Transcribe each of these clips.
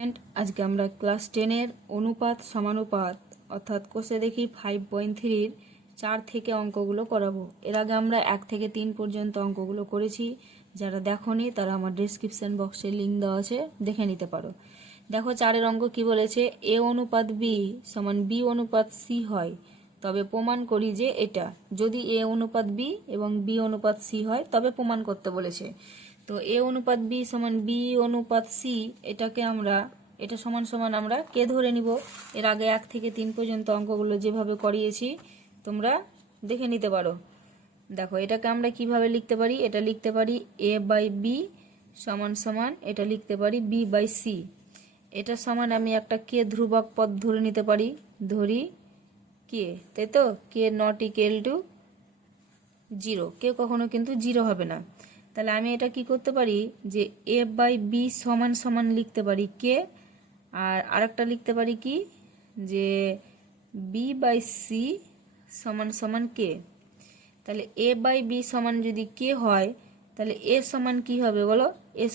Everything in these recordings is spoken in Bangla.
আজকে আমরা ক্লাস 10-এর অনুপাত সমানুপাত অর্থাৎ কোষে দেখি 5.3-র 4 থেকে অঙ্কগুলো করাবো। এর আগে আমরা 1 থেকে 3 পর্যন্ত অঙ্কগুলো করেছি। যারা দেখোনি তারা আমার ডেসক্রিপশন বক্সে লিঙ্ক দেওয়া আছে, দেখে নিতে পারো। দেখো 4-এর অঙ্ক কি বলেছে, এ অনুপাত বি সমান বি অনুপাত সি হয়, তবে প্রমাণ করি যে এটা। যদি এ অনুপাত বি এবং বি অনুপাত সি হয় তবে প্রমাণ করতে বলেছে। তো এ অনুপাত বি সমান বি অনুপাত সি, এটা সমান সমান আমরা কে ধরে নিব। এর আগে 1 থেকে 3 পর্যন্ত অঙ্কগুলো যেভাবে করিয়েছি তোমরা দেখে নিতে পারো। দেখো এটাকে আমরা কিভাবে লিখতে পারি, এটা লিখতে পারি এ বাই বি সমান সমান, এটা লিখতে পারি বি বাই সি। এটা সমান আমি একটা কে ধ্রুবক পদ ধরে নিতে পারি, ধরি কে, তাই তো, কে নট ইকুয়াল টু 0, কে কখনো কিন্তু 0 হবে না। তাহলে আমি এটা কি করতে পারি যে এ বাই বি সমান সমান লিখতে পারি কে, আর আরেকটা লিখতে পারি কি যে বি বাই সি সমান সমান কে। তাহলে এ বাই বি সমান যদি কে হয় তাহলে এ সমান কি হবে বলো, এ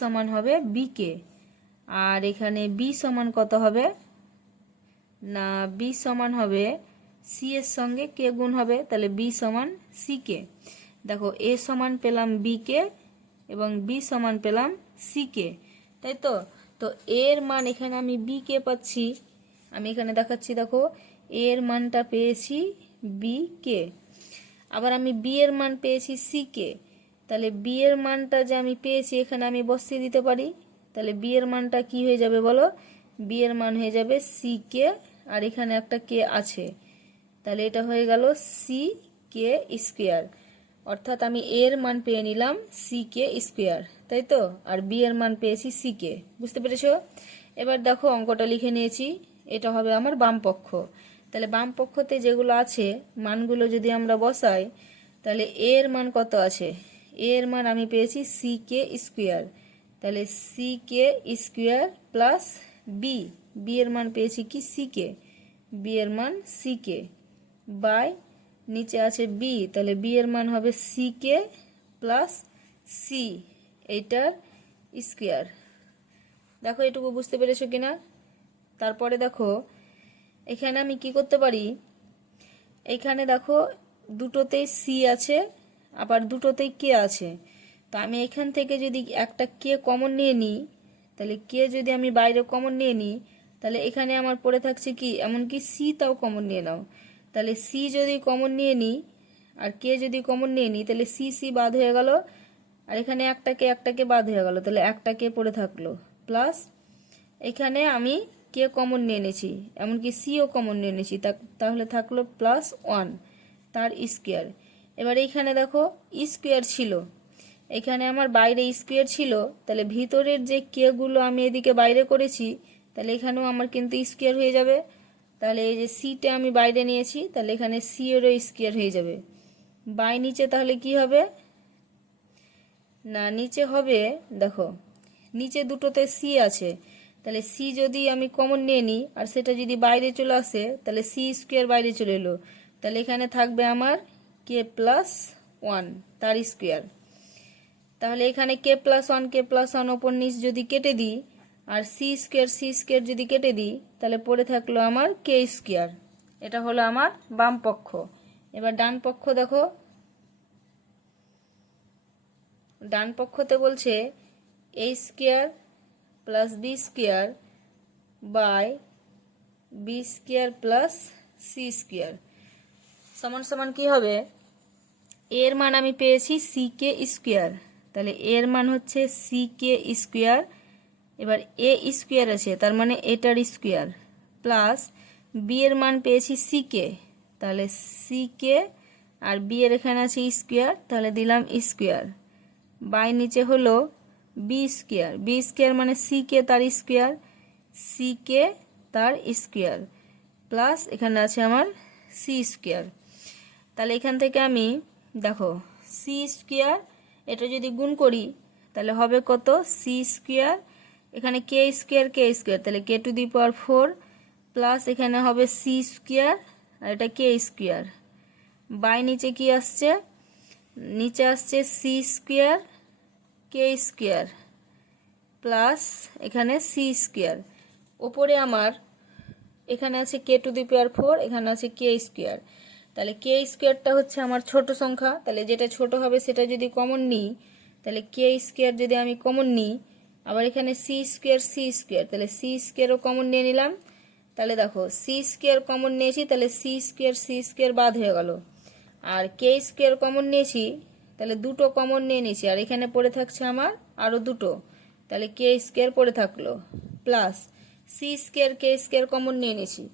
সমান হবে বি কে। আর এখানে বি সমান কত হবে না, বি সমান হবে সি এর সঙ্গে কে গুণ হবে, তাহলে বি সমান সি কে। দেখো এ সমান পেলাম বি কে এবং বি সমান পেলাম সি কে, তাই তো। তো এর মান এখানে আমি বি কে পাচ্ছি, আমি এখানে দেখাচ্ছি, দেখো এর মানটা পেয়েছি বি কে, আবার আমি বি এর মান পেয়েছি সি কে। তাহলে বি এর মানটা যে আমি পেয়েছি এখানে আমি বসিয়ে দিতে পারি। তাহলে বি এর মানটা কি হয়ে যাবে বলো, বি এর মান হয়ে যাবে সি কে, আর এখানে একটা কে আছে, তাহলে এটা হয়ে গেল সি কে স্কোয়ার। অর্থাৎ আমি এর মান পেয়ে নিলাম সি কে স্কোয়ার, তাই তো, আর বি এর মান পেয়েছি সি কে। বুঝতে পেরেছো? এবার দেখো অঙ্কটা লিখে নিয়েছি, এটা হবে আমার বাম পক্ষ। তাহলে বাম পক্ষতে যেগুলো আছে মানগুলো যদি আমরা বসাই, তাহলে এর মান কত আছে, এর মান আমি পেয়েছি সি কে স্কোয়ার, তাহলে C K square plus B, B এর মান পেয়েছি কি সি কে, বি এর মান সি কে, বাই নিচে আছে বি, তাহলে বি এর মান হবে সি কে প্লাস সি, এইটার স্কোয়ার। দেখো এটুকু বুঝতে পেরেছো কিনা? তারপরে দেখো এখানে আমি কি করতে পারি, এখানে দেখো দুটোতেই সি আছে আবার দুটোতেই কে আছে। তো আমি এখান থেকে যদি একটা কে কমন নিয়ে নিই, তাহলে কে যদি আমি বাইরে কমন নিয়ে নিই, তাহলে এখানে আমার পড়ে থাকছে কি, এমনকি সি তাও কমন নিয়ে নাও। তাহলে সি যদি কমন নিয়ে নিই আর কে যদি কমন নিয়ে নিই, তাহলে সি সি বাদ হয়ে গেল, আর এখানে একটাকে বাদ হয়ে গেল, তাহলে একটা কে পড়ে থাকলো, প্লাস এখানে আমি কে কমন নিয়ে নিয়েছি, এমনকি সিও কমন নিয়ে নিয়েছি, তাহলে থাকলো প্লাস 1 তার স্কোয়ার। এবার এইখানে দেখো স্কোয়ার ছিল, এখানে আমার বাইরে স্কোয়ার ছিল, তাহলে ভিতরের যে কে গুলো আমি এদিকে বাইরে করেছি, তাহলে এখানেও আমার কিন্তু স্কোয়ার হয়ে যাবে। তাহলে এই যে সিটা আমি বাইরে নিয়েছি, তাহলে এখানে সি এরও স্কোয়ার হয়ে যাবে। বাই নিচে তাহলে কি হবে না, নিচে হবে, দেখো নিচে দুটোতে সি আছে, তাহলে সি যদি আমি কমন নিয়ে নিই আর সেটা যদি বাইরে চলে আসে, তাহলে সি স্কোয়ার বাইরে চলে এলো, তাহলে এখানে থাকবে আমার কে প্লাস 1 তার স্কোয়ার। তাহলে এখানে কে প্লাস ওয়ান ওপর নিচ যদি কেটে দিই আর সি স্কোয়ার যদি কেটে দিই, তাহলে পড়ে থাকলো আমার কে স্কোয়ার। এটা হলো আমার বাম পক্ষ। এবার ডান পক্ষ দেখো, ডান পক্ষতে বলছে a square plus B square by b square plus c square সমান সমান কি হবে, এর মান আমি পেয়েছি সি কে স্কোয়ার, তাহলে এর মান হচ্ছে সি কে স্কোয়ার, এবার এ স্কোয়ার আছে তার মানে এটার স্কোয়ার, প্লাস বি এর মান পেয়েছি সি কে, তাহলে সি কে আর বি এর এখানে আছে স্কোয়ার, তাহলে দিলাম স্কোয়ার, বাই নিচে হলো বি স্কোয়ার মানে সি কে তার স্কোয়ার, সি কে তার স্কোয়ার, প্লাস এখানে আছে আমার সি স্কোয়ার। তাহলে এখান থেকে আমি দেখো সি স্কোয়ার এটা যদি গুণ করি তাহলে হবে কত, সি স্কোয়ার, এখানে কে স্কোয়ার তাহলে k to the power 4, plus এখানে হবে সি স্কোয়ার আর এটা কে স্কোয়ার, বাই নিচে কি আসছে, নিচে আসছে C square k square plus এখানে সি স্কোয়ার, ওপরে আমার এখানে আছে কে টু দি পাওয়ার 4, এখানে আছে কে স্কোয়ার। তাহলে কে স্কোয়ারটা হচ্ছে আমার ছোট সংখ্যা, তাহলে যেটা ছোট হবে সেটা যদি কমন নিই, তাহলে কে স্কোয়ার যদি আমি কমন নিই, আবার এখানে সি স্কোয়ার, তাহলে সি স্কোয়ারও কমন নিয়ে নিলাম। তাহলে দেখো সি স্কোয়ার কমন নিয়েছি, তাহলে সি স্কোয়ার বাদ হয়ে গেল। আর কে স্কোয়ার কমন নিয়েছি, তাহলে দুটো কমন নিয়ে নিয়েছি, আর এখানে পড়ে থাকছে আমার আরও দুটো, তাহলে কে স্কোয়ার পড়ে থাকলো। Plus c square k square common নিয়ে নিয়েছি,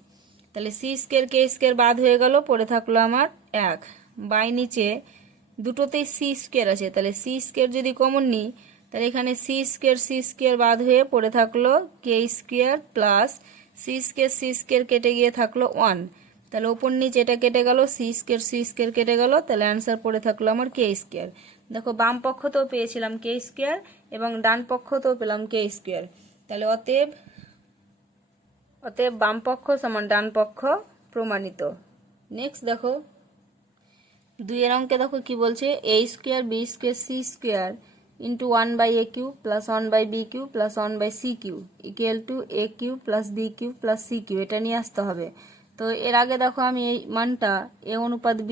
তাহলে সি স্কোয়ার কে স্কোয়ার বাদ হয়ে গেল, পড়ে থাকলো আমার 1 বাই নিচে দুটোতেই সি স্কোয়ার আছে, তাহলে সি স্কোয়ার যদি কমন নিই, তাহলে এখানে সি স্কোয়ার বাদ হয়ে পড়ে থাকলো কে স্কোয়ার প্লাস সি স্কোয়ার কেটে গিয়ে থাকলো 1, তাহলে ওপর নিচে এটা কেটে গেল, সি স্কোয়ার কেটে গেল, তাহলে অ্যান্সার পড়ে থাকলো আমার কে স্কোয়ার। দেখো বাম পক্ষতেও পেয়েছিলাম কে স্কোয়ার এবং ডান পক্ষতেও পেলাম কে স্কোয়ার, তাহলে অতএব বাম পক্ষ সমান ডান পক্ষ প্রমাণিত। নেক্সট দেখো 2 এর অঙ্কে দেখো কি বলছে, a square b square c square into 1/a³ plus 1/b³ plus 1/c³ equal to a³ plus b³ plus c³, এটা নিয়ে আসতে হবে। তো এর আগে দেখো আমি এই মানটা a অনুপাত b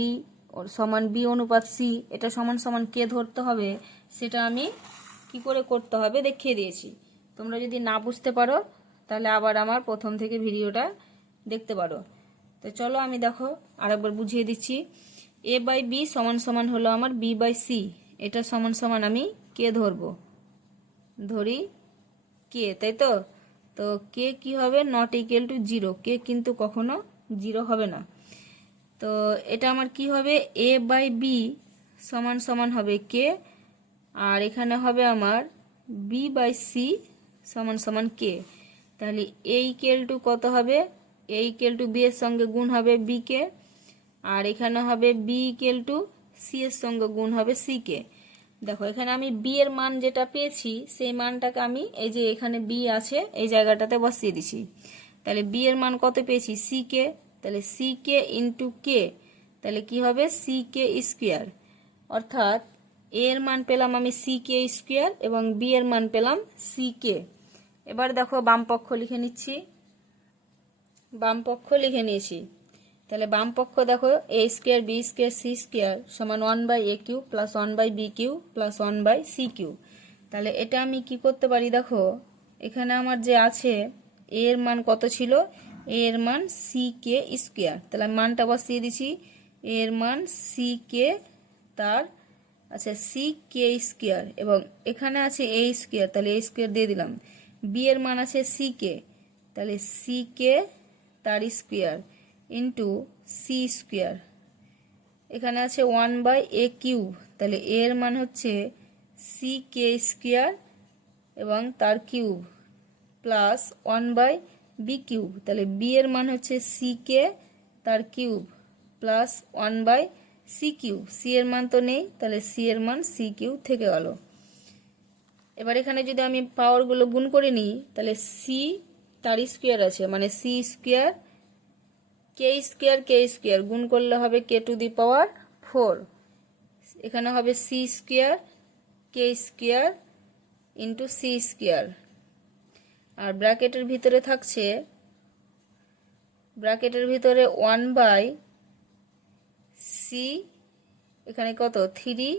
সমান b অনুপাত c, এটা সমান সমান কে ধরতে হবে সেটা আমি কি করে করতে হবে দেখিয়ে দিয়েছি। তোমরা যদি না বুঝতে পারো তাহলে আবার আমার প্রথম থেকে ভিডিওটা দেখতে পারো। তো চলো আমি দেখো আরেকবার বুঝিয়ে দিচ্ছি। a বাই বি সমান সমান হলো আমার b বাই সি, এটা সমান সমান আমি কে ধরবো, ধরি কে, তাই তো। তো কে কি হবে, নট ইকুয়াল টু 0, কে কিন্তু কখনো 0 হবে না। তো এটা আমার কি হবে, a বাই বি সমান সমান হবে কে, আর এখানে হবে আমার b বাই সি সমান সমান কে। তাহলে a ইকুয়াল টু কত হবে, a ইকুয়াল টু b এর সঙ্গে গুণ হবে b কে, আর এখানে হবে b ইকুয়াল টু সি এর সঙ্গে গুণ হবে সি কে। দেখো এখানে আমি b এর মান যেটা পেয়েছি সেই মানটাকে আমি এই যে এখানে b আছে এই জায়গাটাতে বসিয়ে দিছি। তাহলে b এর মান কত পেয়েছি, সি কে, তাহলে সি কে ইন্টু কে, তাহলে কি হবে সি কে স্কোয়ার, অর্থাৎ a এর মান পেলাম আমি সি কে স্কোয়ার এবং b এর মান পেলাম সি কে। এবার দেখো বাম পক্ষ লিখে নিচ্ছি, বাম পক্ষ লিখে নিয়েছি। তাহলে বাম পক্ষ দেখো a square b square c square সমান 1/a³ plus 1/b³ plus 1/c³। তাহলে এটা আমি কি করতে পারি, দেখো এখানে আমার যে আছে এ এর মান কত ছিল, এ এর মান সি কে স্কোয়ার, তাহলে মানটা বসিয়ে দিছি, এ এর মান সি কে, তার আচ্ছা সি কে স্কোয়ার এবং এখানে আছে এ স্কোয়ার, তাহলে এ স্কোয়ার দিয়ে দিলাম। বি এর মান আছে সি কে, তাহলে সি কে তার স্কোয়ার ইন্টু সি স্কোয়ার, এখানে আছে 1/a³, তাহলে এ এর মান হচ্ছে সি কে স্কোয়ার এবং তার কিউব প্লাস 1/b³, তাহলে বি এর মান হচ্ছে সি কে তার কিউব প্লাস 1/c³, সি এর মান তো নেই, তাহলে সি এর মান c³ থেকে গেল। এবার এখানে যদি আমি পাওয়ারগুলো গুণ করে নিই, তাহলে সি তার স্কোয়ার আছে মানে সি স্কোয়ার কে স্কোয়ার গুণ করলে হবে কে টু দি পাওয়ার 4, এখানে হবে C square k square into C square, আর ব্র্যাকেটের ভিতরে থাকছে, ব্র্যাকেটের ভিতরে 1/c, এখানে কত 3,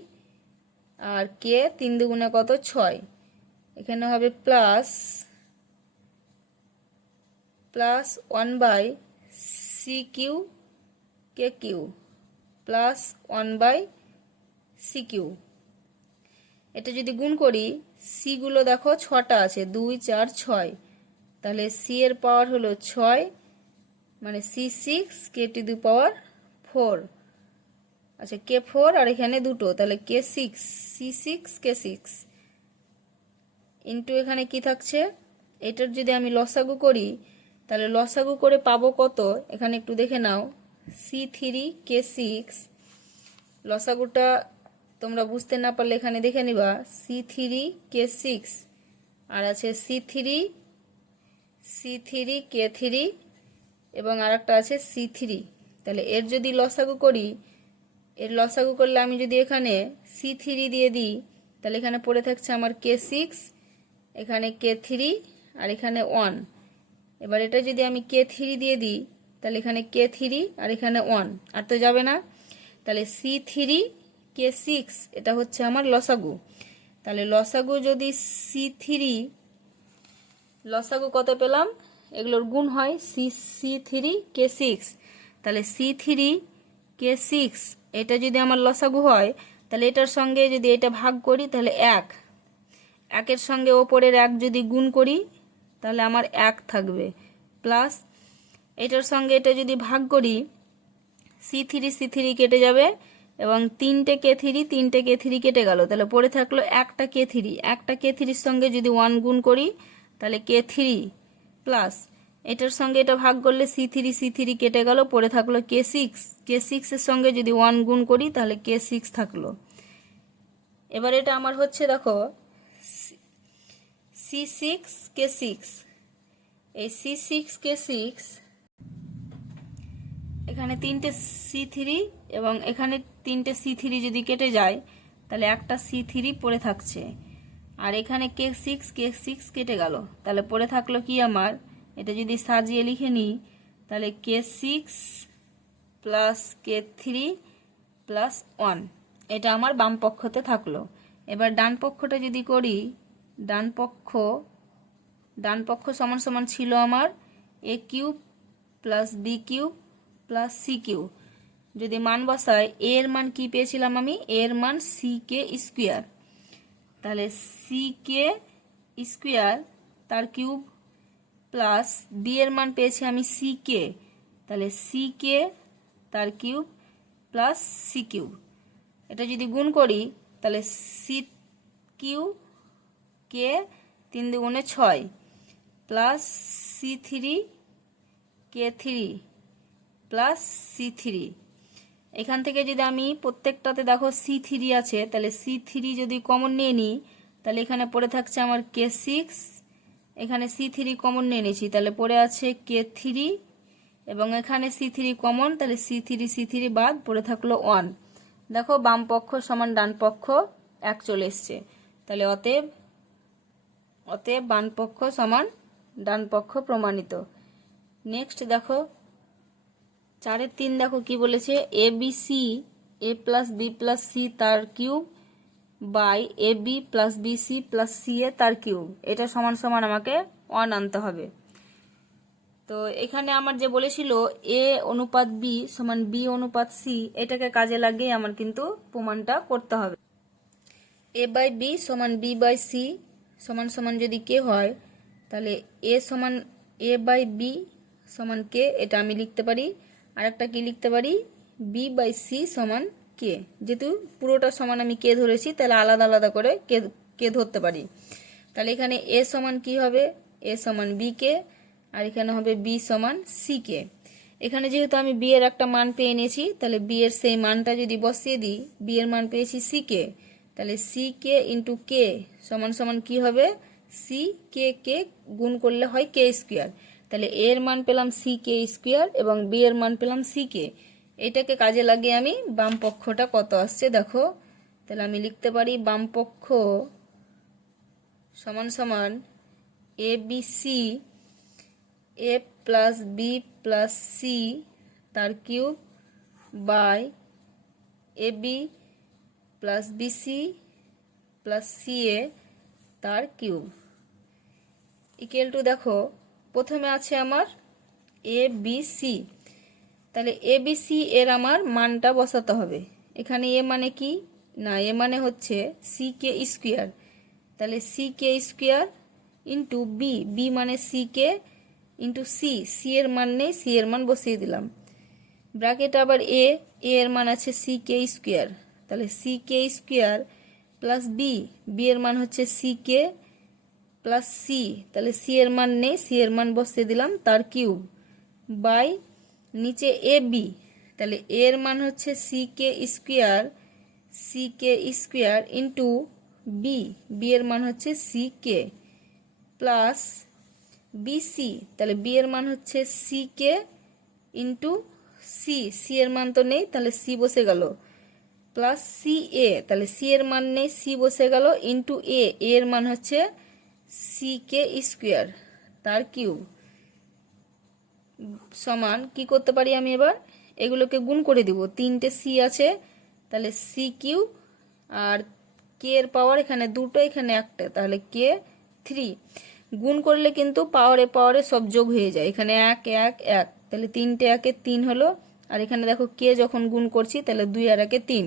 আর কে 3 দুগুণে কত 6, এখানে হবে প্লাস 1/c³ কে কিউ প্লাস 1/c³। এটা যদি গুণ করি, সি গুলো দেখো 6টা আছে, 2 4 6, তাহলে সি এর পাওয়ার হলো 6 মানে c6 K to the power 4, আচ্ছা কে 4 আর এখানে দুটো, তাহলে কে 6 c6 কে 6 ইন্টু এখানে কি থাকছে, এটার যদি আমি লসাগু করি তাহলে লসাগু করে পাবো কত, এখানে একটু দেখে নাও, c3 কে 6, লসাগুটা তোমরা বুঝতে না পারলে এখানে দেখে নিবা, c3 কে 6 আর আছে c3 কে 3 এবং আরেকটা আছে c3, তাহলে এর যদি লসাগু করি, এর লসাগু করলে আমি যদি এখানে c3 দিয়ে দিই, তাহলে এখানে পড়ে থাকছে আমার কে 6 এখানে k3 আর এখানে 1। এবার এটা যদি আমি k3 দিয়ে দিই তাহলে এখানে k3 আর এখানে 1 আর তো যাবে না, তাহলে c3 k6 এটা হচ্ছে আমার লসাগু। তাহলে লসাগু যদি c3, লসাগু কত পেলাম, এগুলোর গুণ হয় c3 k6, তাহলে c3 k6 এটা যদি আমার লসাগু হয় তাহলে এটার সঙ্গে যদি এটা ভাগ করি তাহলে 1, একের সঙ্গে ওপরের 1 যদি গুণ করি তাহলে আমার 1 থাকবে, প্লাস এটার সঙ্গে এটা যদি ভাগ করি c3 কেটে যাবে এবং 3টে k3 কেটে গেল, তাহলে পড়ে থাকলো একটা k3 সঙ্গে যদি 1 গুণ করি তাহলে k3, প্লাস এটার সঙ্গে এটা ভাগ করলে c3 কেটে গেল, পড়ে থাকলো k6 এর সঙ্গে যদি 1 গুণ করি তাহলে k6 থাকলো। এবার এটা আমার হচ্ছে দেখো c6 k6, এই c6 k6 এখানে 3টে c3 এবং এখানে 3টে c3 যদি কেটে যায় তাহলে একটা c3 পড়ে থাকছে, আর এখানে k6 কেটে গেল, তাহলে পড়ে থাকলো কি আমার, এটা যদি সাজিয়ে লিখে নিই তাহলে k6 প্লাস k3 প্লাস 1, এটা আমার বাম পক্ষতে থাকলো। এবার ডান পক্ষটা যদি করি, ডান পক্ষ সমান সমান ছিল আমার a cube plus b cube plus c cube. যদি মান বসাই a এর মান কি পেয়েছিলাম আমি, a এর মান ck স্কোয়ার, তাহলে ck স্কোয়ার তার কিউব, প্লাস b এর মান পেয়েছি আমি ck, তাহলে ck তার কিউব প্লাস c কিউব। এটা যদি গুণ করি তাহলে c কিউব k 3 দুগুণে 6 plus c3 k3 plus c3। এখান থেকে যদি আমি প্রত্যেকটাতে দেখো c3 আছে, তাহলে c3 যদি কমন নিয়ে নিই তাহলে এখানে পড়ে থাকছে আমার k6, এখানে c3 কমন নিয়ে নিয়েছি তাহলে পড়ে আছে k3, এবং এখানে c3 কমন, তাহলে c3 বাদ, পড়ে থাকলো 1। দেখো বাম পক্ষ সমান ডান পক্ষ 1 চলে এসছে, তাহলে অতএব বাম পক্ষ সমান ডান পক্ষ প্রমাণিত। নেক্সট দেখো 4-এর 3 দেখো কি বলেছে, a b c a plus b plus c তার cube by a b plus b c plus c a তার কিউব, এটা সমান সমান আমাকে 1 আনতে হবে। তো এখানে আমার যে বলেছিল এ অনুপাত বি সমান বি অনুপাত সি, এটাকে কাজে লাগিয়ে আমার কিন্তু প্রমাণটা করতে হবে। এ বাই বি সমান বি বাই সি সমান সমান যদি কে হয় তাহলে এ সমান এ বাই বি সমান কে, এটা আমি লিখতে পারি। আর একটা কি লিখতে পারি, বি বাই সি সমান কে, যেহেতু পুরোটা সমান আমি কে ধরেছি তাহলে আলাদা আলাদা করে কে ধরতে পারি। তাহলে এখানে এ সমান কি হবে, এ সমান বি কে, আর এখানে হবে বি সমান সি কে। এখানে যেহেতু আমি বি এর একটা মান পেয়ে নিয়েছি তাহলে বি এর সেই মানটা যদি বসিয়ে দিই, বি এর মান পেয়েছি সি কে, তাহলে সি কে ইন্টু কে সমান সমান কি হবে, সি কে গুণ করলে হয় কে স্কোয়ার, তাহলে এ এর মান পেলাম সি কে স্কোয়ার এবং বি এর মান পেলাম সি কে। এটাকে কাজে লাগিয়ে আমি বাম পক্ষটা কত আসছে দেখো, তাহলে আমি লিখতে পারি বাম পক্ষ সমান সমান a b c a plus b plus c তার cube by a b plus b c plus c a তার কিউব ইকুয়াল টু, দেখো প্রথমে আছে আমার এ বি সি, তাহলে এ বি সি এর আমার মানটা বসাতে হবে। এখানে এ মানে কি না, এ মানে হচ্ছে সি কে স্কোয়ার, তাহলে C K square into B মানে সি কে ইন্টু সি এর মান নেই, সি এর মান বসিয়ে দিলাম। ব্র্যাকেট আবার এর মান আছে সি কে স্কোয়ার, তাহলে C K square plus B এর মান হচ্ছে সি কে প্লাস সি, তাহলে সি এর মান নেই, সি এর মান বসিয়ে দিলাম তার কিউব বাই নিচে এ বি, তাহলে এর মান হচ্ছে C K square into B এর মান হচ্ছে সি কে প্লাস বিসি, তাহলে বি এর মান হচ্ছে সি কে ইন্টু সি এর মান তো নেই তাহলে সি বসে গেল, প্লাস সি এ, তাহলে সি এর মান নেই সি বসে গেল ইন্টু এর মান হচ্ছে সি কে স্কোয়ার তার কিউব সমান কি করতে পারি আমি এবার এগুলোকে গুণ করে দিব, তিনটে সি আছে তাহলে সি কিউব আর কে এর পাওয়ার এখানে দুটো এখানে একটা তাহলে কে 3 গুণ করলে কিন্তু পাওয়ারে পাওয়ারে সব যোগ হয়ে যায়, এখানে 1 1 1 তাহলে তিনটে 1 3 হলো, আর এখানে দেখো কে যখন গুণ করছি তাহলে 2 আর 1 3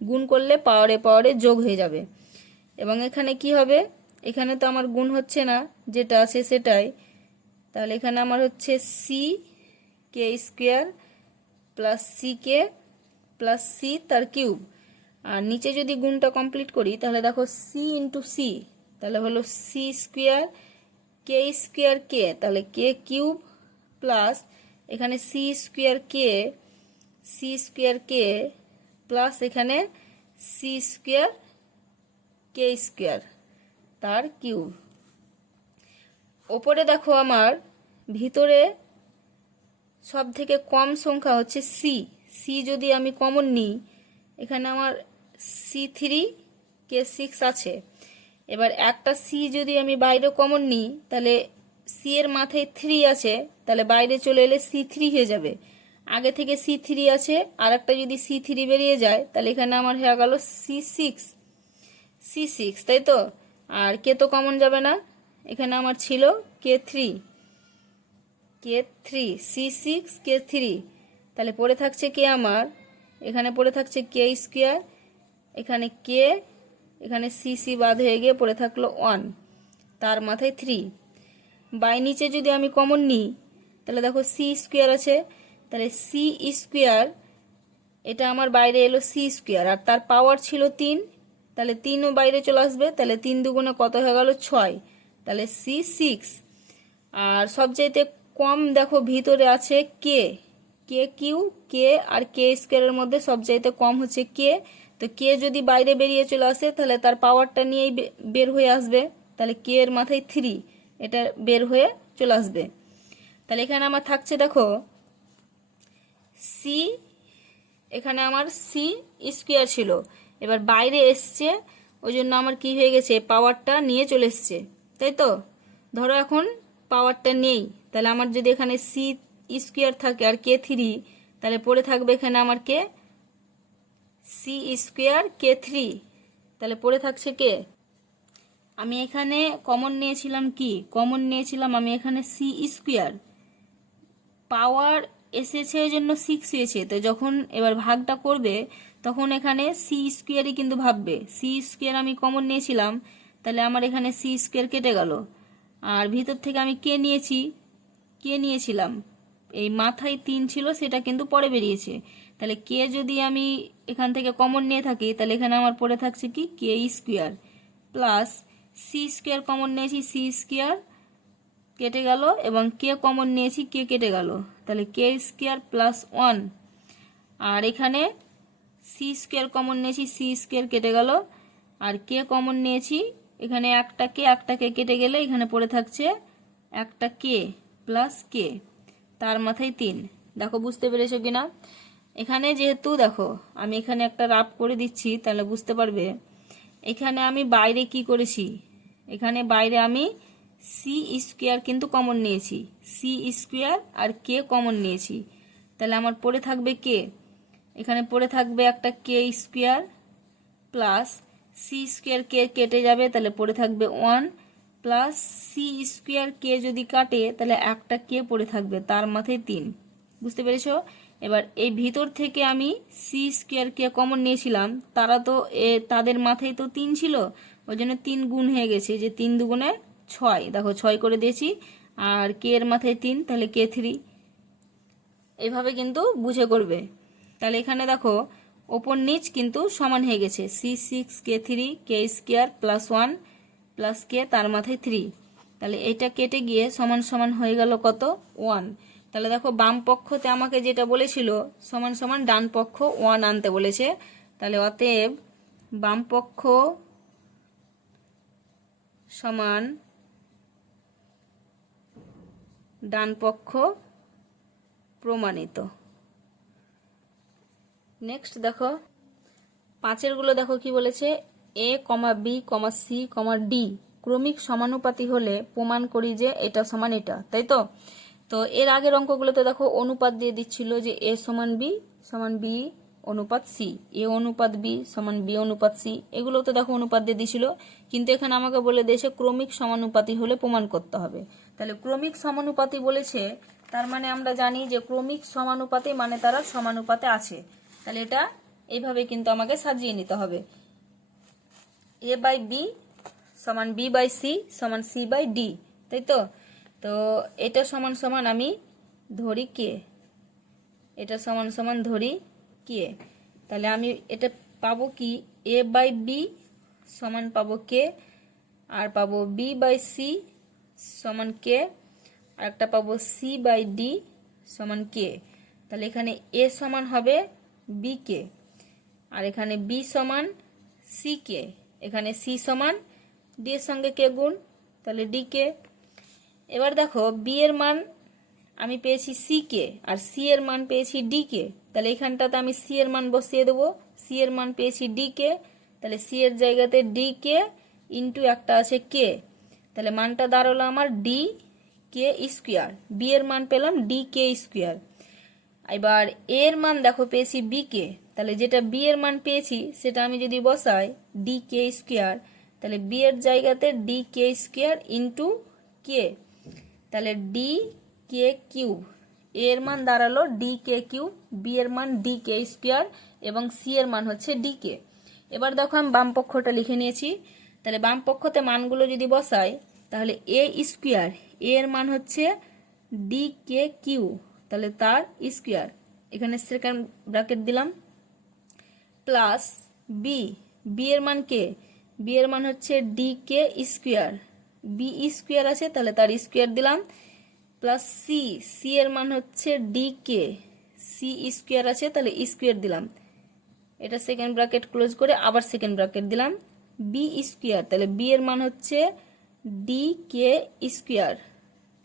গুণ করলে পাওয়ারে পাওয়ারে যোগ হয়ে যাবে। এবং এখানে কি হবে, এখানে তো আমার গুণ হচ্ছে না, যেটা আছে সেটাই, তাহলে এখানে আমার হচ্ছে C K square plus C k plus c তার কিউব, আর নিচে যদি গুণটা কমপ্লিট করি তাহলে দেখো সি ইন্টু সি তাহলে হলো সি স্কোয়ার কে তাহলে কে কিউব প্লাস এখানে সি স্কোয়ার কে প্লাস এখানে সি স্কোয়ার কে স্কোয়ার তার কিউব। ওপরে দেখো আমার ভিতরে সব থেকে কম সংখ্যা হচ্ছে সি, সি যদি আমি কমন নিই এখানে আমার C3K6 আছে, এবার একটা সি যদি আমি বাইরে কমন নিই তাহলে সি এর মাথায় 3 আছে তাহলে বাইরে চলে এলে C3 হয়ে যাবে, আগে থেকে C3 আছে আর একটা যদি C3 বেরিয়ে যায় তাহলে এখানে আমার হয়ে গেল C6 তাই তো, আর কে তো কমন যাবে না, এখানে আমার ছিল K3 C6 K3 তাহলে পড়ে থাকছে কে আমার, এখানে পড়ে থাকছে কে স্কোয়ার, এখানে কে, এখানে সি বাদ হয়ে গিয়ে পড়ে থাকলো 1 তার মাথায় 3, বাই নিচে যদি আমি কমন নিই তাহলে দেখো সি স্কোয়ার আছে তাহলে সি স্কোয়ার এটা আমার বাইরে এলো সি স্কোয়ার আর তার পাওয়ার ছিল 3 তাহলে 3ও বাইরে চলে আসবে, তাহলে 3 দুগুণে কত হয়ে গেল 6 তাহলে C6, আর সবচাইতে কম দেখো ভিতরে আছে কে কিউ কে আর কে স্কোয়ারের মধ্যে সবচাইতে কম হচ্ছে কে, তো কে যদি বাইরে বেরিয়ে চলে আসে তাহলে তার পাওয়ারটা নিয়েই বের হয়ে আসবে, তাহলে কে এর মাথায় 3 এটা বের হয়ে চলে আসবে, তাহলে এখানে আমার থাকছে দেখো সি, এখানে আমার সি স্কোয়ার ছিল এবার বাইরে এসছে ওই জন্য আমার কি হয়ে গেছে পাওয়ারটা নিয়ে চলে এসছে তাই তো, ধরো এখন পাওয়ারটা নেই তাহলে আমার যদি এখানে সি স্কোয়ার থাকে আর কে 3 তাহলে পড়ে থাকবে এখানে আমার কে সি স্কোয়ার কে 3 তাহলে পড়ে থাকছে কে, আমি এখানে কমন নিয়েছিলাম আমি এখানে সি স্কোয়ার, পাওয়ার এসেছে ওই জন্য 6 হয়েছে, তো যখন এবার ভাগটা করবে তখন এখানে সি স্কোয়ারই কিন্তু ভাববে, সি স্কোয়ার আমি কমন নিয়েছিলাম তাহলে আমার এখানে সি স্কোয়ার কেটে গেল, আর ভিতর থেকে আমি কে নিয়েছিলাম এই মাথায় 3 ছিল সেটা কিন্তু পরে বেরিয়েছে, তাহলে কে যদি আমি এখান থেকে কমন নিয়ে থাকি তাহলে এখানে আমার পড়ে থাকছে কি k square plus c square common নিয়েছি সি স্কোয়ার কেটে গেল এবং কে কমন নিয়েছি কে কেটে গেল, তাহলে কে স্কোয়ার প্লাস 1, আর এখানে সি স্কোয়ার কমন নিয়েছি সি স্কোয়ার কেটে গেল, আর কে কমন নিয়েছি এখানে একটাকে কেটে গেলে এখানে পড়ে থাকছে একটা কে প্লাস কে তার মাথায় 3, দেখো বুঝতে পেরেছো কিনা, এখানে যেহেতু দেখো আমি এখানে একটা রাফ করে দিচ্ছি তাহলে বুঝতে পারবে, এখানে আমি বাইরে কি করেছি, এখানে বাইরে আমি সি স্কোয়ার কিন্তু কমন নিয়েছি, সি স্কোয়ার আর কে কমন নিয়েছি, তাহলে আমার পড়ে থাকবে কে, এখানে পড়ে থাকবে একটা কে স্কোয়ার প্লাস সি স্কোয়ার কে কেটে যাবে তাহলে পড়ে থাকবে 1 প্লাস সি স্কোয়ার কে যদি কাটে তাহলে একটা কে পড়ে থাকবে তার মাথায় 3, বুঝতে পেরেছো, এবার এই ভিতর থেকে আমি সি স্কোয়ার কে কমন নিয়েছিলাম তাদের মাথায় তো 3 ছিল ওই জন্য 3 গুণ হয়ে গেছে, যে 3 দুগুণে 6 দেখো 6 করে দিয়েছি, আর কে এর মাথায় 3 তাহলে কে 3, এইভাবে কিন্তু বুঝে করবে, তাহলে এখানে দেখো ওপর নিচ কিন্তু সমান হয়ে গেছে C6K3 কে স্কোয়ার প্লাস 1 প্লাস কে তার মাথায় 3, তাহলে এটা কেটে গিয়ে সমান সমান হয়ে গেল কত 1, তাহলে দেখো বাম পক্ষতে আমাকে যেটা বলেছিল সমান সমান ডান পক্ষ 1 আনতে বলেছে, তাহলে অতএব বাম পক্ষ সমান ডান পক্ষ প্রমাণিত। নেক্সট দেখো 5 গুলো দেখো কি বলেছে, A, B, C, D ক্রমিক সমানুপাতি হলে প্রমাণ করি যে এটা সমান এটা, তাই তো। তো এর আগের অঙ্কগুলোতে দেখো অনুপাত দিয়ে দিচ্ছিল যে এ সমান বি অনুপাত সি, এ অনুপাত বি সমান বি অনুপাত সি, এগুলোতে দেখো অনুপাত দিয়ে দিছিল। কিন্তু এখানে আমাকে বলে দিয়েছে ক্রমিক সমানুপাতি হলে প্রমাণ করতে হবে। তাহলে ক্রমিক সমানুপাতি বলেছে, তার মানে আমরা জানি যে ক্রমিক সমানুপাতি মানে তারা সমানুপাতে আছে। তাহলে এটা এইভাবে কিন্তু আমাকে সাজিয়ে নিতে হবে, এ বাই বি সমান বি বাই সি সমান সি বাই ডি, তাই তো। তো এটা সমান সমান আমি ধরি কে, এটা সমান সমান ধরি কে। তাহলে আমি এটা পাবো কি, এ বাই বি সমান পাবো কে, আর পাবো বি বাই সি সমান কে, আর একটা পাবো সি বাই ডি সমান কে। তাহলে এখানে এ সমান হবে বি কে, আর এখানে বি সমান সি কে, এখানে সি সমান ডি এর সঙ্গে কে গুণ, তাহলে ডি কে। এবার দেখো বি এর মান আমি পেয়েছি সি কে, আর সি এর মান পেয়েছি ডি কে। তাহলে এখানটাতে আমি সি এর মান বসিয়ে দেবো, সি এর মান পেয়েছি ডি কে, তাহলে সি এর জায়গাতে ডি কে ইন্টু একটা আছে কে, তাহলে মানটা দাঁড়ালো আমার ডি কে স্কোয়ার, বি এর মান পেলাম ডি কে স্কোয়ার। এবার এর মান দেখো পেয়েছি বি কে, তাহলে যেটা বি এর মান পেয়েছি সেটা আমি যদি বসাই ডি কে স্কোয়ার, তাহলে বি এর জায়গাতে ডি কে স্কোয়ার ইন্টু কে, তাহলে ডি কে কিউব, এর মান দাঁড়ালো ডি কে কিউব, বি এর মান ডি কে স্কোয়ার এবং সি এর মান হচ্ছে ডি কে। এবার দেখো আমি বাম পক্ষটা লিখে নিয়েছি, তাহলে বাম পক্ষতে মানগুলো যদি বসাই তাহলে এ স্কোয়ার, এর মান হচ্ছে ডি কে কিউ, তাহলে তার স্কোয়ার, এখানে সেকেন্ড ব্র্যাকেট দিলাম, প্লাস বি, বি এর মান কে, বি এর মান হচ্ছে ডি কে স্কোয়ার, বি স্কোয়ার আছে তাহলে তার স্কোয়ার দিলাম, প্লাস সি, সি এর মান হচ্ছে ডি কে, সি স্কোয়ার আছে তাহলে স্কোয়ার দিলাম, এটা সেকেন্ড ব্র্যাকেট ক্লোজ করে আবার সেকেন্ড ব্র্যাকেট দিলাম, বি স্কোয়ার, তাহলে বি এর মান হচ্ছে ডি কে স্কোয়ার,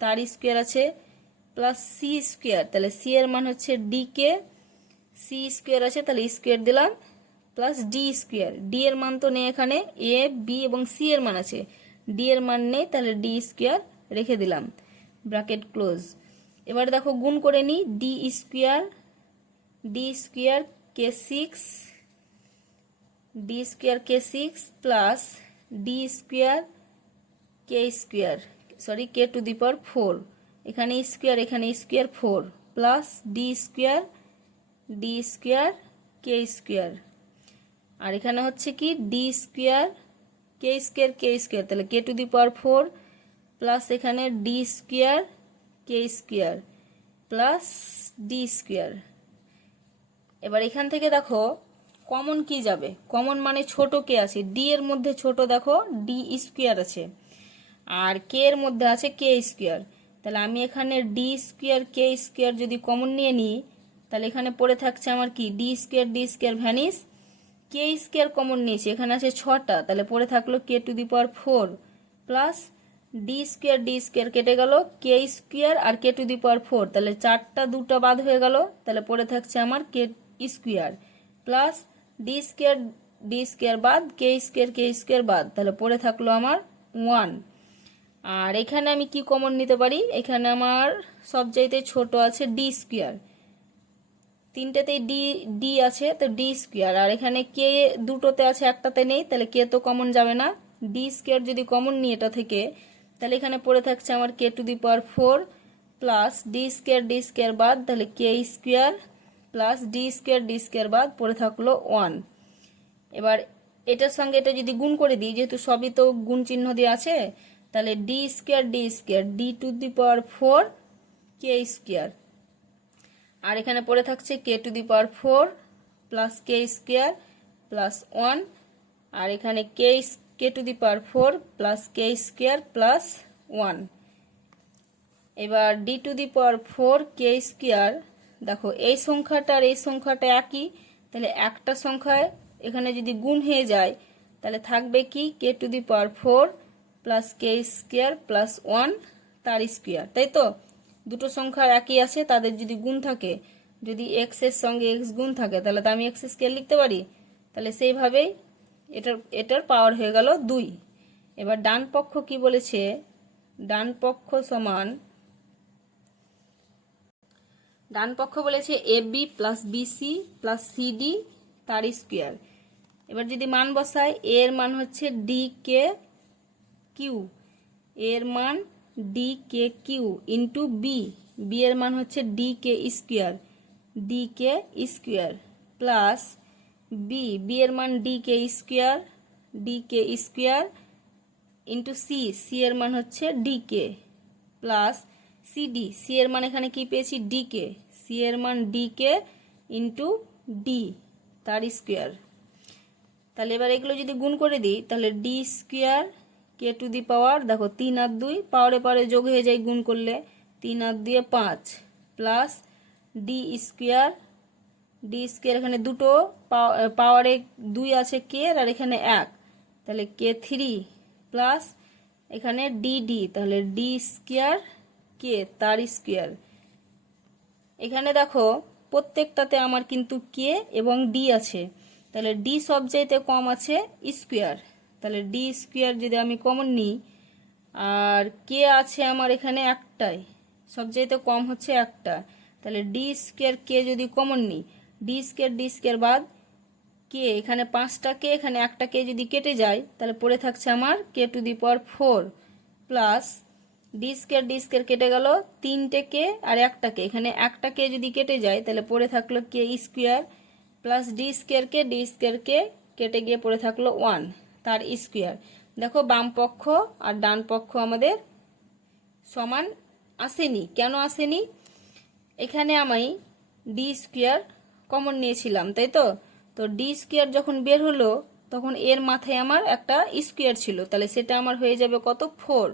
তার স্কোয়ার আছে, প্লাস সি স্কোয়ার, তাহলে সি এর মান হচ্ছে ডি কে, সি স্কোয়ার আছে তাহলে স্কোয়ার দিলাম, প্লাস ডি স্কোয়ার, ডি এর মান তো নেই এখানে, এ বি এবং সি এর মান আছে, ডি এর মান নেই তাহলে ডি স্কোয়ার রেখে দিলাম, ব্র্যাকেট ক্লোজ। এবার দেখো গুণ করে নিই, d square k six, d square k six plus d square k to the power four, এখানে square four, plus d square k square, আর এখানে হচ্ছে কি ডি স্কোয়ার কে স্কোয়ার, তাহলে k to the power four plus এখানে d square k square plus d square. এবার এখান থেকে দেখো কমন কি যাবে, কমন মানে ছোট কে আছে, ডি এর মধ্যে ছোট দেখো ডি স্কোয়ার আছে, আর কে এর মধ্যে আছে কে স্কোয়ার, তাহলে আমি এখানে ডি স্কোয়ার কে স্কোয়ার যদি কমন নিয়ে নিই তাহলে এখানে পড়ে থাকছে আমার কি d square vanish, k square common নিয়েছি এখানে আছে ছটা, তাহলে পড়ে থাকলো k to the power four plus d square কেটে গেল, কে স্কোয়ার আর k to the power four, তাহলে চারটা দুটো বাদ হয়ে গেল, তাহলে পড়ে থাকছে আমার কে স্কোয়ার প্লাস ডি স্কোয়ার বাদ কে স্কোয়ার বাদ, তাহলে পড়ে থাকলো আমার ওয়ান। আর এখানে আমি কি কমন নিতে পারি, এখানে আমার সবচাইতে ছোট আছে ডি স্কোয়ার, তিনটেতেই ডি আছে তো ডি স্কোয়ার, আর এখানে কে দুটোতে আছে একটাতে নেই, তাহলে কে তো কমন যাবে না, ডি স্কোয়ার যদি কমন নিই এটা থেকে তাহলে এখানে পড়ে থাকছে আমার k to the power four plus d square বাদ, তাহলে k square plus d square বাদ পড়ে থাকলো ওয়ান। এবার এটার সঙ্গে এটা যদি গুণ করে দিই, যেহেতু সবই তো গুণ চিহ্ন দিয়ে আছে, তাহলে d square d to the power four k square, আর এখানে পড়ে থাকছে k to the power four plus k square plus one, আর এখানে k to the power four plus k square plus one. এবার d to the power four k square, দেখো এই সংখ্যাটা আর এই সংখ্যাটা একই, তাহলে একটা সংখ্যায় এখানে যদি গুণ হয়ে যায় তাহলে থাকবে কি k to the power four plus k square plus one তার স্কোয়ার, তাই তো। দুটো সংখ্যা একই আছে, তাদের যদি গুণ থাকে, যদি এক্স এর সঙ্গে এক্স গুণ থাকে তাহলে তো আমি এক্স স্কোয়ার লিখতে পারি, তাহলে সেইভাবেই এটার পাওয়ার হয়ে গেল দুই। এবার ডান পক্ষ কি বলেছে, ডান পক্ষ বলেছে AB plus BC plus CD তার স্কোয়ার। এবার যদি মান বসাই, এ এর মান হচ্ছে DKQ, এর মান DKQ ইন্টু বি এর মান হচ্ছে DK স্কোয়ার প্লাস বি এর মান DK স্কোয়ার ইন্টু সি এর মান হচ্ছে DK প্লাস সি এর মান এখানে কি পেয়েছি DK, সি এর মান DK ইন্টু ডি তার স্কোয়ার। তাহলে এবার এগুলো যদি গুণ করে দিই, তাহলে d square k to the power, দেখো 3 আর 2 পাওয়ারে পাওয়ারে যোগ হয়ে যায় গুণ করলে, 3 আর 2 5 প্লাস ডি স্কোয়ার এখানে দুটো পাওয়ারে 2 আছে কে আর এখানে 1, তাহলে K3 প্লাস এখানে ডি, তাহলে ডি স্কোয়ার কে তার স্কোয়ার। এখানে দেখো প্রত্যেকটাতে আমার কিন্তু কে এবং ডি আছে, তাহলে ডি সবচাইতে কম আছে স্কোয়ার, তাহলে ডি স্কোয়ার যদি আমি কমন নিই, আর কে আছে আমার এখানে একটাই, সবচাইতে কম হচ্ছে একটা, তাহলে ডি স্কোয়ার কে যদি কমন নিই, ডি স্কোয়ার বাদ কে, এখানে 5টা কে এখানে একটা কে যদি কেটে যায়, তাহলে পড়ে থাকছে আমার k to the power 4 plus d square কেটে গেল 3টে কে আর একটা কে, এখানে একটা কে যদি কেটে যায় তাহলে পড়ে থাকলো কে স্কোয়ার প্লাস ডি স্কোয়ার কে কেটে গিয়ে পড়ে থাকলো 1 তার স্কোয়ার। দেখো বাম পক্ষ আর ডান পক্ষ আমাদের সমান আসেনি, কেন আসেনি, এখানে আমি ডি স্কোয়ার কমন নিয়েছিলাম, তাই তো, ডি স্কোয়ার যখন বের হলো তখন এর মাথায় আমার একটা স্কোয়ার ছিল, তাহলে সেটা আমার হয়ে যাবে কত 4,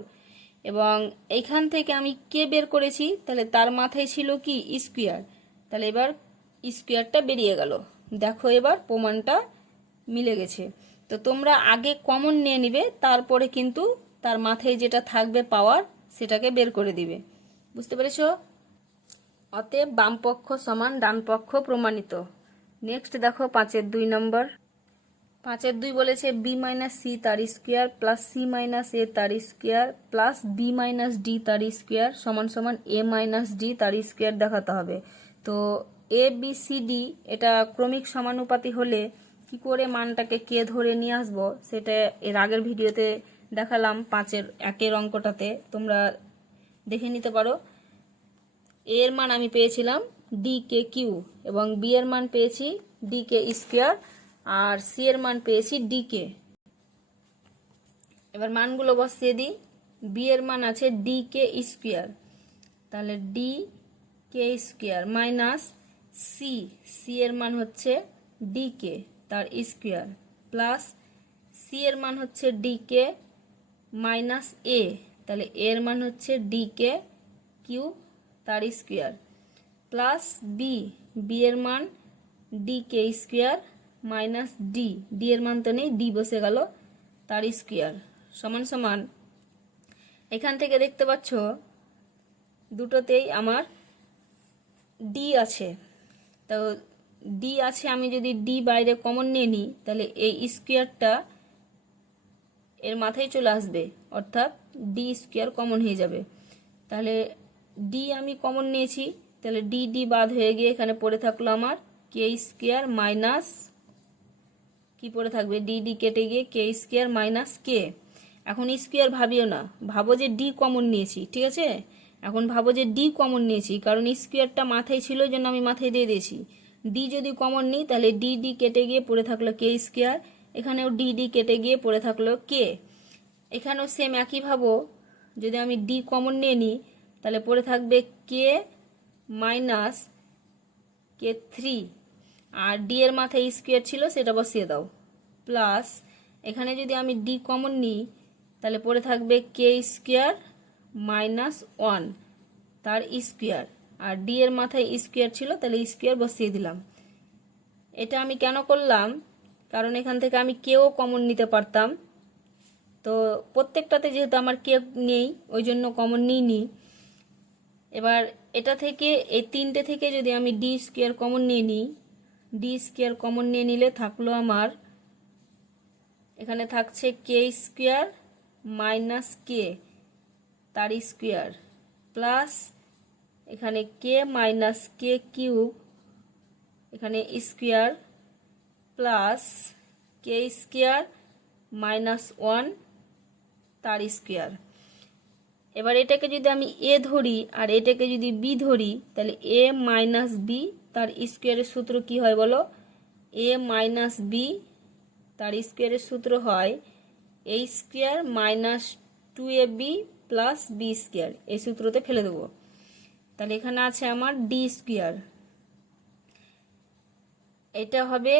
এবং এইখান থেকে আমি কে বের করেছি, তাহলে তার মাথায় ছিল কি স্কোয়ার, তাহলে এবার স্কোয়ারটা বেরিয়ে গেল। দেখো এবার প্রমাণটা মিলে গেছে। তো তোমরা আগে কমন নিয়ে নিবে, তারপরে কিন্তু তার মাথায় যেটা থাকবে পাওয়ার সেটাকে বের করে দিবে। বুঝতে পেরেছো? অতএব বাম পক্ষ সমান ডান পক্ষ প্রমাণিত। নেক্সট দেখো 5-এর 2 নম্বর। 5-এর 2 বলেছে বি মাইনাস সি তার square plus C minus A তার square plus B minus D তার স্কোয়ার সমান সমান এ মাইনাস ডি তার স্কোয়ার দেখাতে হবে। তো এ বি সি ডি এটা ক্রমিক সমানুপাতি হলে কি করে মানটাকে কে ধরে নিয়ে আসবো, সেটা এর আগের ভিডিওতে দেখালাম 5-এর 1-এর অঙ্কটাতে, তোমরা দেখে নিতে পারো। এ এর মান আমি পেয়েছিলাম DKQ এবং বি এর মান পেয়েছি DK স্কোয়ার আর সি এর মান পেয়েছি DK। এবার মানগুলো বসিয়ে দিই। বি এর মান আছে DK স্কোয়ার, তাহলে DK স্কোয়ার মাইনাস সি এর মান হচ্ছে DK তার স্কোয়ার প্লাস সি এর মান হচ্ছে DK মাইনাস এ, তাহলে এর মান হচ্ছে DK কিউ তার স্কোয়ার প্লাস বি এর মান DK স্কোয়ার মাইনাস ডি এর মান তো নেই, ডি বসে গেল তার স্কোয়ার সমান সমান, এখান থেকে দেখতে পাচ্ছ দুটোতেই আমার ডি আছে, তো ডি আছে, আমি যদি ডি বাইরে কমন নিয়ে নিই তাহলে এই স্কোয়ারটা এর মাথায় চলে আসবে, অর্থাৎ ডি স্কোয়ার কমন হয়ে যাবে। তাহলে ডি আমি কমন নিয়েছি, তাহলে ডি বাদ হয়ে গিয়ে এখানে পড়ে থাকলো আমার কে স্কোয়ার মাইনাস, কি পড়ে থাকবে ডি কেটে গিয়ে কে স্কোয়ার মাইনাস কে। এখন স্কোয়ার ভাবিও না, ভাবো যে ডি কমন নিয়েছি, ঠিক আছে, এখন ভাবো যে ডি কমন নিয়েছি, কারণ স্কোয়ারটা মাথায় ছিল জন্য আমি মাথায় দিয়ে দিয়েছি। ডি যদি কমন নিই তাহলে ডি কেটে গিয়ে পড়ে থাকলো কে স্কোয়ার, এখানেও ডি কেটে গিয়ে পড়ে থাকলো কে, এখানেও সেম একই ভাবো, যদি আমি ডি কমন নিয়ে নিই তাহলে পড়ে থাকবে কে মাইনাস K3 আর ডি এর মাথায় স্কোয়ার ছিল সেটা বসিয়ে দাও, প্লাস এখানে যদি আমি ডি কমন নিই তাহলে পড়ে থাকবে কে স্কোয়ার মাইনাস 1 তার স্কোয়ার, আর ডি এর মাথায় স্কোয়ার ছিল তাহলে স্কোয়ার বসিয়ে দিলাম। এটা আমি কেন করলাম, কারণ এখান থেকে আমি কেও কমন নিতে পারতাম, তো প্রত্যেকটাতে যেহেতু আমার কে নেই ওই জন্য কমন নিইনি। এবার এটা থেকে এই 3টে থেকে যদি আমি ডি স্কোয়ার কমন নিয়ে নিই, ডি স্কোয়ার কমন নিয়ে নিলে থাকলো আমার এখানে থাকছে কে স্কোয়ার মাইনাস কে তার স্কোয়ার প্লাস এখানে কে মাইনাস কে কিউব এখানে square plus k square minus 1 তার স্কোয়ার। এবার এটাকে যদি আমি এ ধরি আর এটাকে যদি বি ধরি তাহলে এ মাইনাস বি তার স্কোয়ারের সূত্র কি হয় বলো? এ মাইনাস বি তার স্কোয়ারের সূত্র হয় a square minus 2ab plus B square. এই সূত্রতে ফেলে দেবো। তাহলে এখানে আছে আমার ডি স্কোয়ার, এটা হবে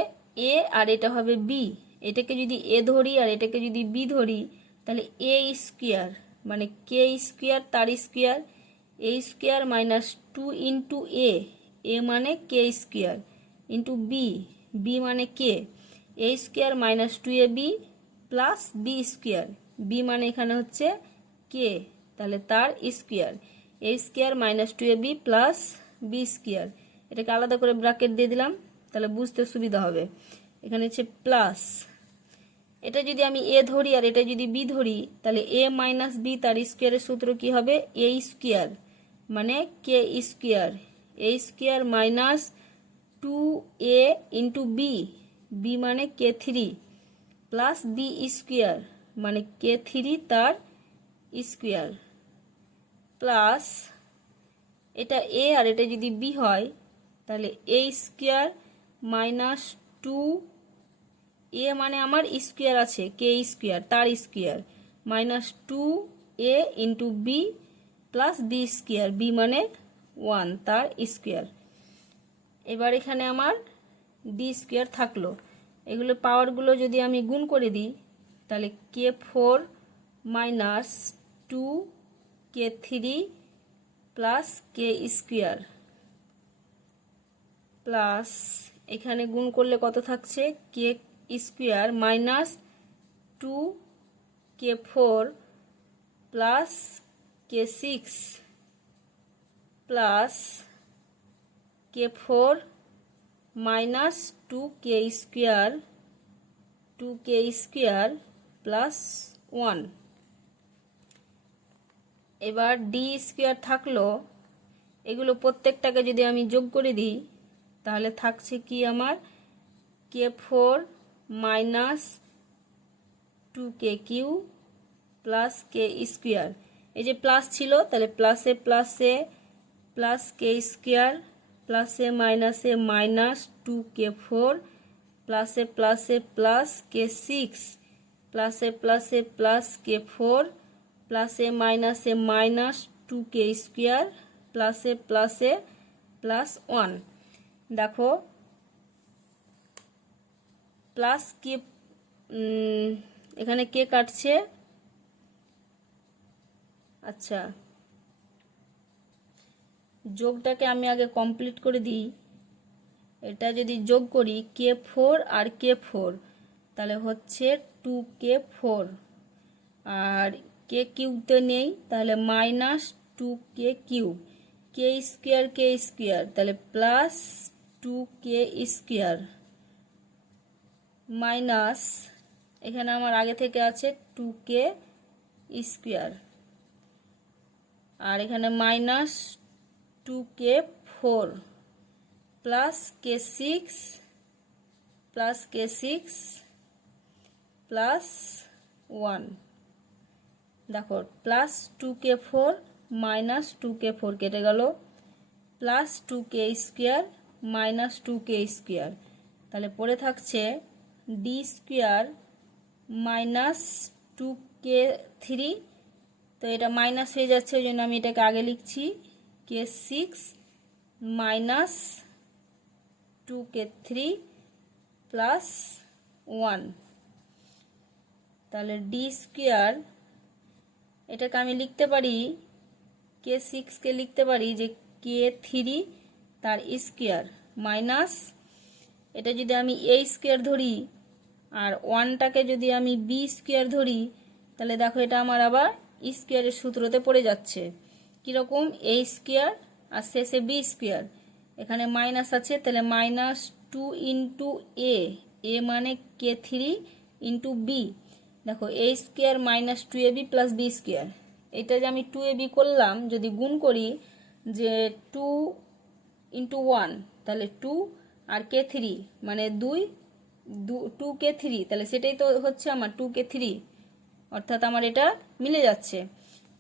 এ আর এটা হবে বি। এটাকে যদি এ ধরি আর এটাকে যদি বি ধরি তাহলে এ স্কোয়ার মানে কে স্কোয়ার তার square, a square minus 2 into এ মানে k square into b, b মানে k, a square minus 2ab plus B square, B মানে এখানে হচ্ছে কে, তাহলে তার square, a square minus 2ab plus B square. এটাকে আলাদা করে ব্র্যাকেট দিয়ে দিলাম তাহলে বুঝতে সুবিধা হবে। এখানে হচ্ছে প্লাস, এটা যদি আমি এ ধরি আর এটা যদি বি ধরি তাহলে এ মাইনাস বি তার স্কোয়ারের সূত্র কি হবে? এ স্কোয়ার মানে k square, a square minus 2a into b, b মানে k three plus B square মানে কে থ্রি তার স্কোয়ার প্লাস এটা এ আর এটা যদি বি হয় তাহলে এ স্কোয়ার মাইনাস 2, এ মানে আমার স্কোয়ার আছে কে স্কোয়ার তার square minus 2a into B plus B square, B মানে 1 তার স্কোয়ার। এবার এখানে আমার ডি স্কোয়ার থাকলো। এগুলো পাওয়ারগুলো যদি আমি গুণ করে দিই তাহলে k 4 minus 2k3 plus k square plus এখানে গুণ করলে কত থাকছে? K square minus 2k4 plus k6 plus k4 minus 2k square plus 1। এবার ডি স্কোয়ার থাকলো, এগুলো প্রত্যেকটাকে যদি আমি যোগ করে দিই তাহলে থাকছে কি আমার? k4 minus 2k³ plus k square, এই যে প্লাস ছিল তাহলে প্লাসে প্লাসে প্লাস কে স্কোয়ার প্লাসে মাইনাসে মাইনাস 2k4 প্লাসে প্লাসে প্লাস k6 প্লাসে প্লাসে প্লাস k4 প্লাসে মাইনাসে মাইনাস 2k স্কোয়ার প্লাসে প্লাসে প্লাস 1। দেখো প্লাস কে এখানে কে কাটছে, আচ্ছা যোগটাকে আমি আগে কমপ্লিট করে দিই। এটা যদি যোগ করি k4 আর k4 তাহলে হচ্ছে 2k4 আর কে কিউবতে নেই তাহলে মাইনাস 2k³ কে স্কোয়ার তাহলে প্লাস 2k স্কোয়ার মাইনাস এখানে আমার আগে থেকে আছে 2k স্কোয়ার আর এখানে minus 2k4 plus k6 plus 1। দেখো প্লাস 2k4 মাইনাস 2k4 কেটে গেল, plus 2k square minus 2k square, তাহলে পড়ে থাকছে ডি স্কোয়ার মাইনাস 2k3। তো এটা মাইনাস হয়ে যাচ্ছে ওই জন্য আমি এটাকে আগে লিখছি k6 মাইনাস 2k3 প্লাস 1। তাহলে ডি স্কোয়ার এটাকে আমি লিখতে পারি k6কে লিখতে পারি যে k3 তার স্কোয়ার মাইনাস এটা যদি আমি a স্কোয়ার ধরি আর 1টাকে যদি আমি b স্কোয়ার ধরি তাহলে দেখো এটা আমার আবার স্কোয়ারের সূত্রতে পড়ে যাচ্ছে। কীরকম? a স্কোয়ার আর শেষে b স্কোয়ার, এখানে মাইনাস আছে তাহলে মাইনাস 2 ইন্টু এ মানে k3 ইন্টু বি, দেখো a square minus 2ab plus B square, এটা যে আমি 2ab করলাম, যদি গুণ করি যে 2 ইন্টু 1 তাহলে 2 আর k3 মানে 2k3, তাহলে সেটাই তো হচ্ছে আমার 2k3, অর্থাৎ আমার এটা মিলে যাচ্ছে।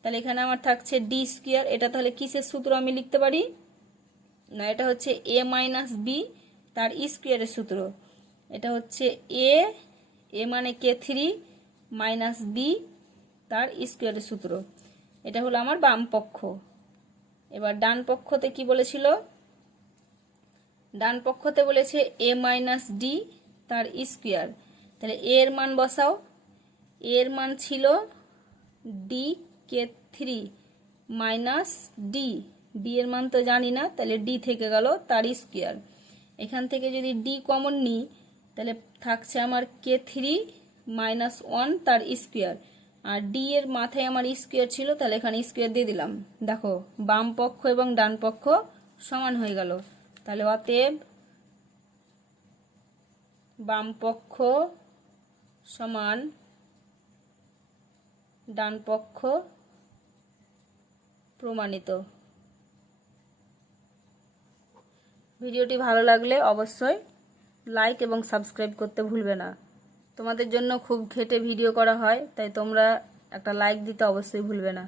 তাহলে এখানে আমার থাকছে ডি স্কোয়ার, এটা তাহলে কিসের সূত্র আমি লিখতে পারি না, এটা হচ্ছে এ মাইনাস বি তার স্কোয়ারের সূত্র। এটা হচ্ছে এ মানে k3 মাইনাস বি তার স্কোয়ারের সূত্র। এটা হলো আমার বাম পক্ষ। এবার ডান পক্ষতে কি বলেছিল, ডান পক্ষতে বলেছে এ মাইনাস ডি তার স্কোয়ার। তাহলে এ এর মান বসাও, এর মান ছিল D k3 minus D, D এর মান তো জানি না, তাহলে ডি থেকে গেল তার স্কোয়ার। এখান থেকে যদি ডি কমন নিই তাহলে থাকছে আমার k3 মাইনাস 1 তার স্কোয়ার, আর ডি এর মাথায় আমার স্কোয়ার ছিল, তাহলে এখানে স্কোয়ার দিয়ে দিলাম। দেখো বাম পক্ষ এবং ডান পক্ষ সমান হয়ে গেল। তাহলে অতএব বাম পক্ষ সমান ডান পক্ষ প্রমাণিত। ভিডিওটি ভালো লাগলে অবশ্যই লাইক এবং সাবস্ক্রাইব করতে ভুলবে না। তোমাদের জন্য খুব ঘেটে ভিডিও করা হয়, তাই তোমরা একটা লাইক দিতে অবশ্যই ভুলবে না।